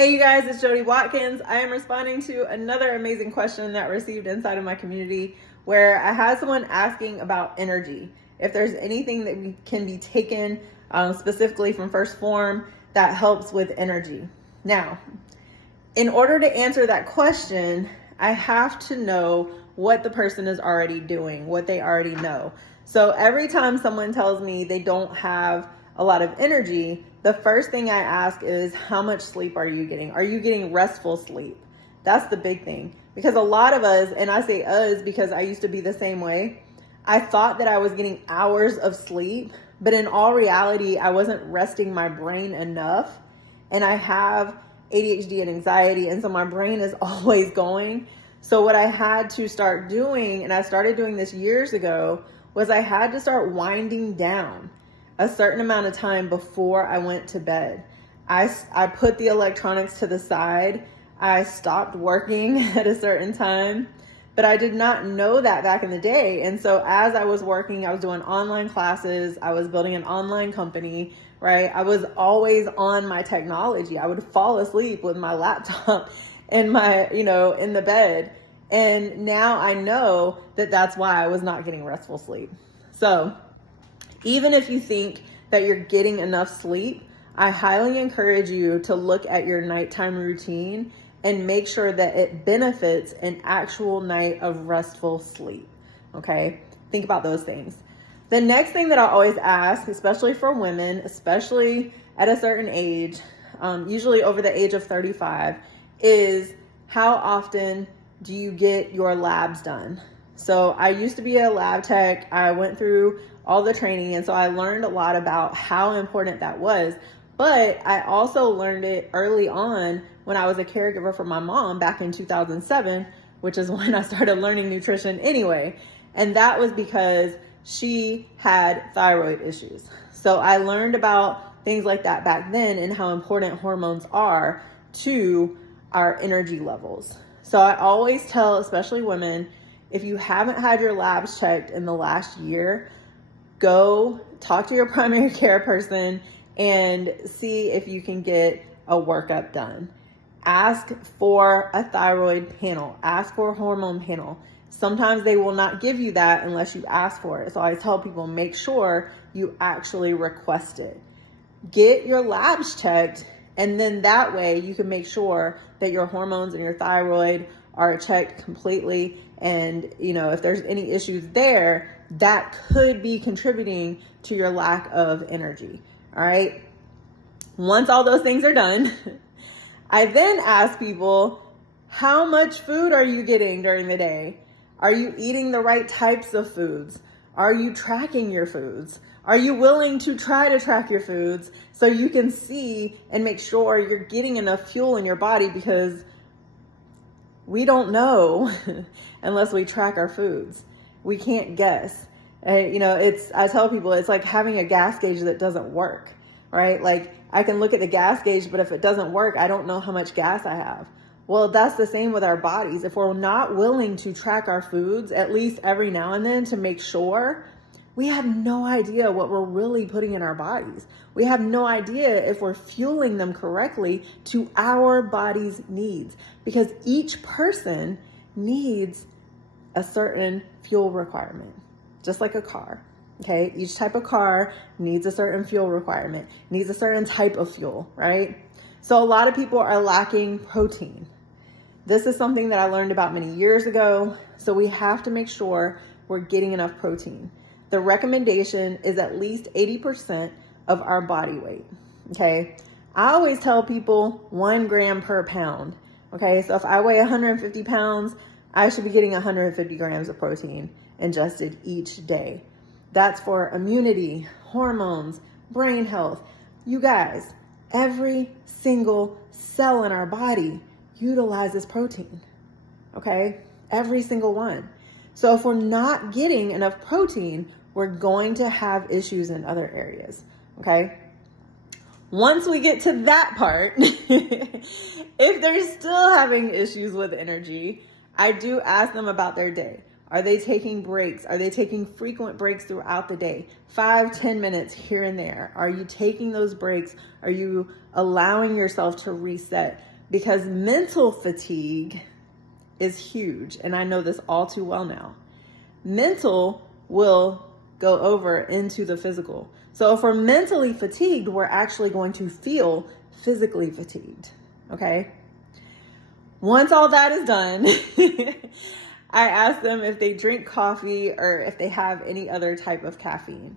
Hey you guys, it's Jody Watkins. I am responding to another amazing question that I received inside of my community where I had someone asking about energy. If there's anything that can be taken specifically from First Form that helps with energy. Now, in order to answer that question, I have to know what the person is already doing, what they already know. So every time someone tells me they don't have a lot of energy, the first thing I ask is, how much sleep are you getting? Are you getting restful sleep? That's the big thing. Because a lot of us, and I say us because I used to be the same way, I thought that I was getting hours of sleep, but in all reality, I wasn't resting my brain enough. And I have ADHD and anxiety, and so my brain is always going. So what I had to start doing, and I started doing this years ago, was I had to start winding down a certain amount of time before I went to bed. I put the electronics to the side. I stopped working at a certain time, but I did not know that back in the day. And so as I was working, I was doing online classes, I was building an online company, right? I was always on my technology. I would fall asleep with my laptop and in the bed. And now I know that that's why I was not getting restful sleep. So even if you think that you're getting enough sleep, I highly encourage you to look at your nighttime routine and make sure that it benefits an actual night of restful sleep. Okay? Think about those things. The next thing that I always ask, especially for women, especially at a certain age, usually over the age of 35, is how often do you get your labs done? So I used to be a lab tech. I went through all the training, and so I learned a lot about how important that was. But I also learned it early on when I was a caregiver for my mom back in 2007, which is when I started learning nutrition anyway. And that was because she had thyroid issues. So I learned about things like that back then and how important hormones are to our energy levels. So I always tell, especially women, if you haven't had your labs checked in the last year, go talk to your primary care person and see if you can get a workup done. Ask for a thyroid panel. Ask for a hormone panel. Sometimes they will not give you that unless you ask for it. So I tell people, make sure you actually request it. Get your labs checked, and then that way you can make sure that your hormones and your thyroid are checked completely. And if there's any issues there, that could be contributing to your lack of energy. All right. Once all those things are done, I then ask people, how much food are you getting during the day? Are you eating the right types of foods? Are you tracking your foods? Are you willing to try to track your foods so you can see and make sure you're getting enough fuel in your body? Because we don't know unless we track our foods. We can't guess. I tell people it's like having a gas gauge that doesn't work, right? Like I can look at the gas gauge, but if it doesn't work, I don't know how much gas I have. Well, that's the same with our bodies. If we're not willing to track our foods, at least every now and then to make sure, we have no idea what we're really putting in our bodies. We have no idea if we're fueling them correctly to our body's needs, because each person needs a certain fuel requirement, just like a car. Okay, each type of car needs a certain fuel requirement, needs a certain type of fuel, right? So a lot of people are lacking protein. This is something that I learned about many years ago. So we have to make sure we're getting enough protein. The recommendation is at least 80% of our body weight. Okay, I always tell people 1 gram per pound. Okay, so if I weigh 150 pounds, I should be getting 150 grams of protein ingested each day. That's for immunity, hormones, brain health. You guys, every single cell in our body utilizes protein. Okay, every single one. So if we're not getting enough protein, we're going to have issues in other areas. Okay. Once we get to that part, if they're still having issues with energy, I do ask them about their day. Are they taking breaks? Are they taking frequent breaks throughout the day? 5-10 minutes here and there. Are you taking those breaks? Are you allowing yourself to reset? because mental fatigue is huge. And I know this all too well now. Mental will go over into the physical. So if we're mentally fatigued, we're actually going to feel physically fatigued. Okay. Once all that is done, I ask them if they drink coffee or if they have any other type of caffeine.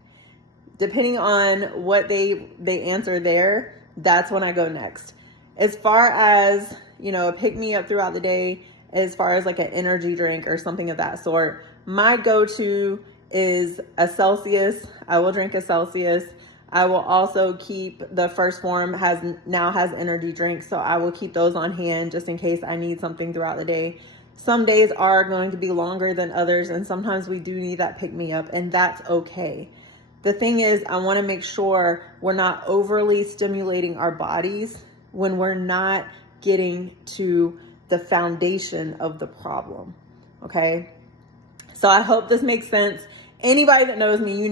Depending on what they answer there, that's when I go next. As far as, a pick me up throughout the day, as far as like an energy drink or something of that sort, my go-to is a Celsius. I will drink a Celsius. I will also keep the First Form now has energy drinks, so I will keep those on hand just in case I need something throughout the day. Some days are going to be longer than others, and sometimes we do need that pick me up, and that's okay. The thing is, I want to make sure we're not overly stimulating our bodies when we're not getting to the foundation of the problem. Okay? So I hope this makes sense. Anybody that knows me,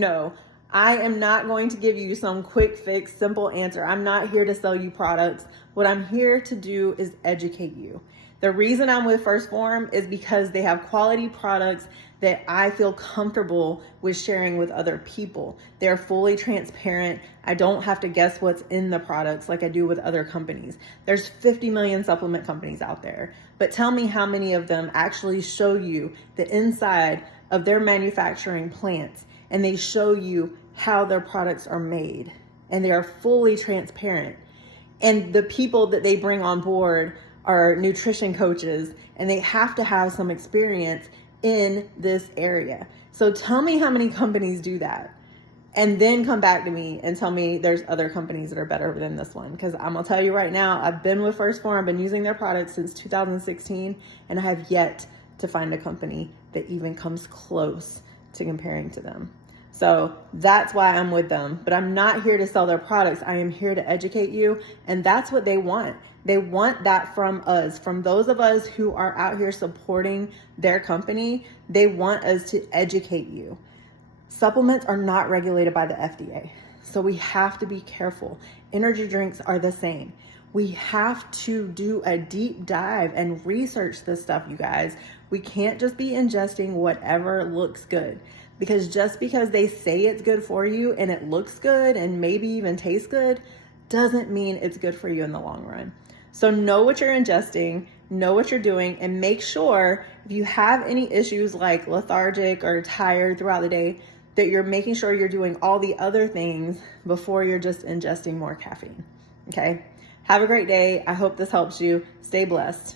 I am not going to give you some quick fix, simple answer. I'm not here to sell you products. What I'm here to do is educate you. The reason I'm with First Form is because they have quality products that I feel comfortable with sharing with other people. They're fully transparent. I don't have to guess what's in the products like I do with other companies. There's 50 million supplement companies out there, but tell me how many of them actually show you the inside of their manufacturing plants, and they show you how their products are made, and they are fully transparent. And the people that they bring on board are nutrition coaches, and they have to have some experience in this area. So tell me how many companies do that, and then come back to me and tell me there's other companies that are better than this one. Because I'm gonna tell you right now, I've been with First Form, I've been using their products since 2016, and I have yet to find a company that even comes close to comparing to them. So that's why I'm with them, but I'm not here to sell their products. I am here to educate you, and that's what they want. They want that from us, from those of us who are out here supporting their company. They want us to educate you. Supplements are not regulated by the FDA, so we have to be careful. Energy drinks are the same. We have to do a deep dive and research this stuff, you guys. We can't just be ingesting whatever looks good, because just because they say it's good for you and it looks good and maybe even tastes good doesn't mean it's good for you in the long run. So know what you're ingesting, know what you're doing, and make sure if you have any issues like lethargic or tired throughout the day, that you're making sure you're doing all the other things before you're just ingesting more caffeine. Okay? Have a great day. I hope this helps you. Stay blessed.